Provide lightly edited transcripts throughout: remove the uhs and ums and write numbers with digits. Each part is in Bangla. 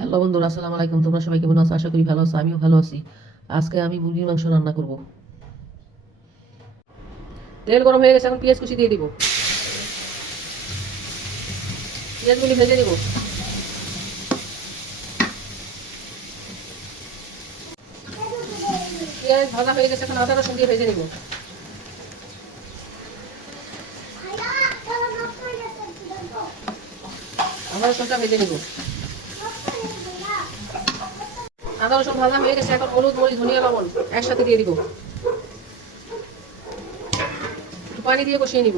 হ্যালো বন্ধুরা, আসসালামু আলাইকুম। তোমরা সবাই কেমন আছো? আশা করি ভালো আছো। আমিও ভালো আছি। আজকে আমি মুরগির মাংস রান্না করব। তেল গরম হয়ে গেছে, এখন পেঁয়াজ কুচি দিয়ে দিব। পেঁয়াজগুলি ভেজে নিব। পেঁয়াজ ভাজা হয়ে গেছে, এখন আদা রসুন দিয়ে ভেজে নিব। আদা রসুনটা ভেজে নিব। আদা রসুন ভাজা হয়ে গেছে, এখন হলুদ, মরিচ, ধনিয়া, লবণ একসাথে দিয়ে দিব। একটু পানি দিয়ে কষিয়ে নিব।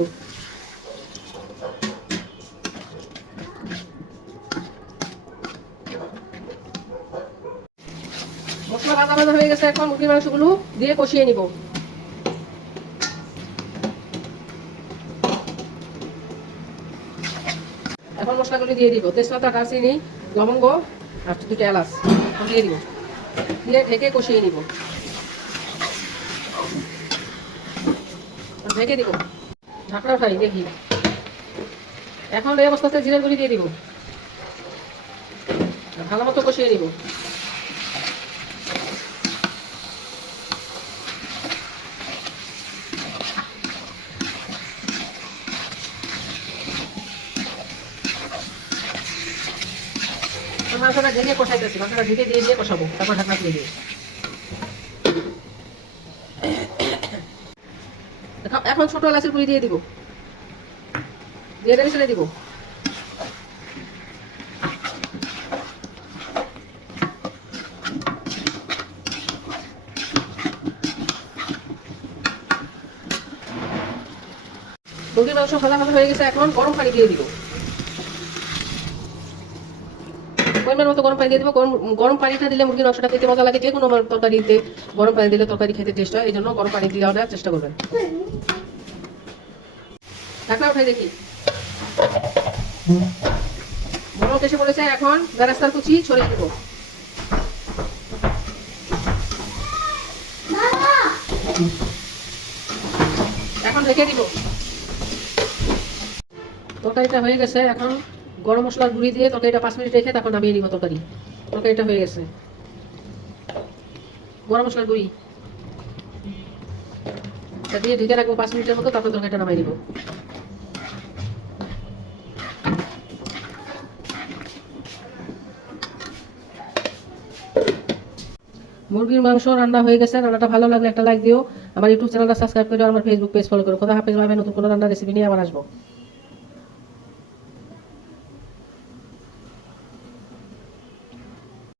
মশলা ভাজা ভাজা হয়ে গেছে, এখন মুরগির মাংসগুলো দিয়ে কষিয়ে নিব। এখন মশলাগুলি দিয়ে দিব। তেজপাতা, দারচিনি, লবঙ্গ আর দুটো এলাচ দিয়ে দিব। দিয়ে ঢেকে কষিয়ে নিব। ঢেকে দিব। ঢাকনা উঠাই দেখি। এখন এই অবস্থাতে জিরার গুঁড়ি দিয়ে দিব। ভালো মতো কষিয়ে নিব। মাংসটা ঢেকে কষাইতেছি। মাংসটা ঢেকে দিয়ে দিয়ে কষাবো, তারপর ঢাকনা খুলে দিয়ে। এখন ছোট এলাচের গুঁড়ি দিয়ে দিব। দিয়ে নেড়ে ছেড়ে দিব। মুরগির মাংস ভাজা ভাজা হয়ে গেছে, এখন গরম পানি দিয়ে দিব। পরিমাণ মতো গরম পানি দিয়ে দিব। গরম পানিটা দিলে মুরগির মাংসটা খেতে মজা লাগে। যে কোনো তরকারিতে গরম পানি দিলে তরকারি খেতে টেস্ট হয়, এই জন্য গরম পানি দিয়ে দেওয়ার চেষ্টা করবেন। ঢাকনা উঠাই দেখি। বরফ এসে পড়েছে, এখন বেরেস্তার কুচি ছড়িয়ে দিব। এখন ঢেকে দিব। তরকারিটা হয়ে গেছে, এখন গরম মশলার গুঁড়ি দিয়ে তরকারিটা 5 মিনিট রেখে তারপর নামিয়ে নিব। তরকারিটা হয়ে গেছে। গরম মশলার গুঁড়ি দিয়ে ঢেকে রাখবো 5 মিনিটের মতো, তারপর তরকারিটা নামিয়ে নিব। মুরগির মাংস রান্না হয়ে গেছে। রান্নাটা ভালো লাগলে একটা লাইক দিও। আমার ইউটিউব চ্যানেলটা সাবস্ক্রাইব করে আমার ফেসবুক পেজ ফলো করো। খোদা হাফেজ। ভাই, নতুন কোনো রান্নার রেসিপি নিয়ে আবার আসবো।